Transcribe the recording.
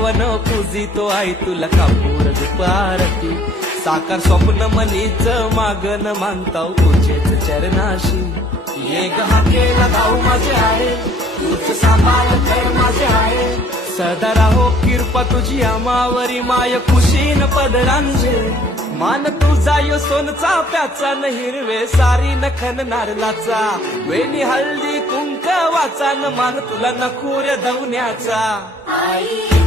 पावन पूजितो आई तुला कापूर दुपारती साकार स्वप्न मनीच मागन मानताव तुझेच चरणाशी ये हाकेला धाव माझे आहे तूच सांभाळ कर माझे आहे सदा राहो कृपा तुझी आमावरी माय कुशीन पदरांचे मान तुझा यो सोनचा प्याचा न हिरवे सारी नखन नारलाचा वेणी हळदी कुंक वाचा न मान तुला नखुर धवण्याचा आई